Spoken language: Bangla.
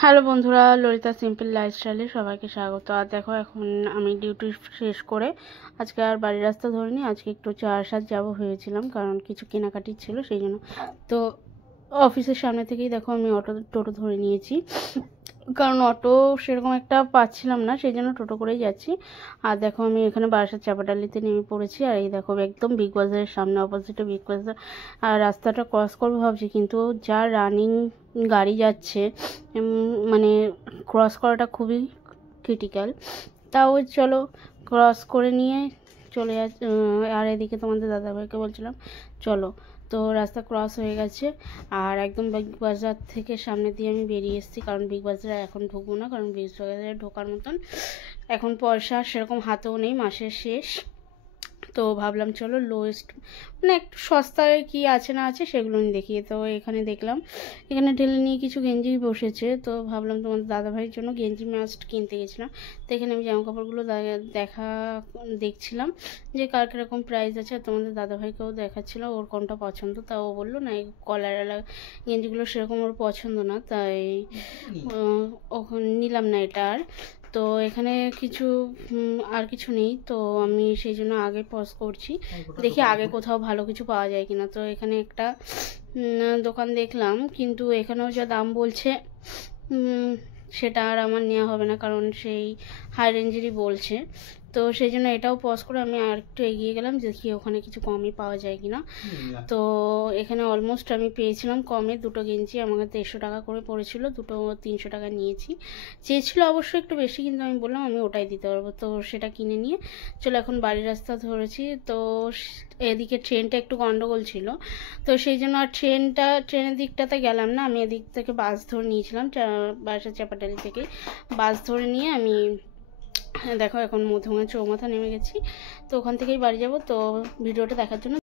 হ্যালো বন্ধুরা, ললিতা সিম্পল লাইফস্টাইলে সবাইকে স্বাগত। আর দেখো, এখন আমি ডিউটি শেষ করে আজকে আর বাড়ির রাস্তা ধরিনি, আজকে একটু চারসাদ যাবো ভেবেছিলাম, কারণ কিছু কেনাকাটি ছিল সেই জন্য। তো অফিসের সামনে থেকেই দেখো আমি টোটো ধরে নিয়েছি, কারণ অটো সেরকম একটা পাচ্ছিলাম না, সেই জন্য টোটো করেই যাচ্ছি। আর দেখো আমি এখানে বারাসাত চাপাডালিতে নেমে পড়েছি। আর এই দেখো একদম বিগ বাজারের সামনে, অপোজিটে বিগ বাজার। আর রাস্তাটা ক্রস করবো ভাবছি, কিন্তু যা রানিং গাড়ি যাচ্ছে, মানে ক্রস করাটা খুবই ক্রিটিক্যাল। তাও চলো ক্রস করে নিয়ে চলে যাচ্ছি। আর এদিকে তোমাদের দাদাভাইকে বলছিলাম চলো, তো রাস্তা ক্রস হয়ে গেছে। আর একদম বিগ বাজার থেকে সামনে দিয়ে আমি বেরিয়ে এসেছি, কারণ বিগ বাজারে এখন ঢুকবো না, কারণ বিগ বাজারে ঢোকার মতন এখন পয়সা সেরকম হাতেও নেই, মাসের শেষ। তো ভাবলাম চলো লোয়েস্ট, মানে একটু সস্তায় কি আছে না আছে সেগুলো আমি দেখি। তো এখানে দেখলাম এখানে ঢেলে নিয়ে কিছু গেঞ্জি বসেছে, তো ভাবলাম তোমাদের দাদাভাইয়ের জন্য গেঞ্জি মাস্ট কিনতে গেছিলাম। তো এখানে আমি জামা কাপড়গুলো দেখছিলাম যে কার কীরকম প্রাইস আছে। আর তোমাদের দাদাভাইকেও দেখাচ্ছিল ওর কোনটা পছন্দ, তা ও বললো না এই কলারওয়ালা গেঞ্জিগুলো সেরকম ওর পছন্দ না, তাই ওখানে নিলাম না এটা। আর তো এখানে কিছু আর কিছু নেই, তো আমি সেই জন্য আগে পজ করছি, দেখি আগে কোথাও ভালো কিছু পাওয়া যায় কিনা। তো এখানে একটা দোকান দেখলাম, কিন্তু এখানেও যা দাম বলছে সেটা আর আমার নেওয়া হবে না, কারণ সেই হাই রেঞ্জেরই বলছে। তো সেই জন্য এটাও পজ করে আমি আর একটু এগিয়ে গেলাম, দেখি ওখানে কিছু কমই পাওয়া যায় কিনা। তো এখানে অলমোস্ট আমি পেয়েছিলাম কমে দুটো গেঞ্জি, আমাকে 150 টাকা করে পড়েছিল, দুটো 300 টাকা নিয়েছি। চেয়েছিল অবশ্যই একটু বেশি, কিন্তু আমি বললাম আমি ওটাই দিতে পারবো। তো সেটা কিনে নিয়ে চলো এখন বাড়ির রাস্তা ধরেছি। তো এদিকে ট্রেনটা একটু গন্ডগোল ছিল, তো সেই জন্য আর ট্রেনের দিকটাতে গেলাম না, আমি এদিক থেকে বাস ধরে নিয়েছিলাম, বারাসাত চাপাডালি থেকে বাস ধরে নিয়ে আমি দেখো এখন মধ্যমা চৌমাথা নেমে গেছি। তো ওখান থেকেই বাড়ি যাব। তো ভিডিওটা দেখার জন্য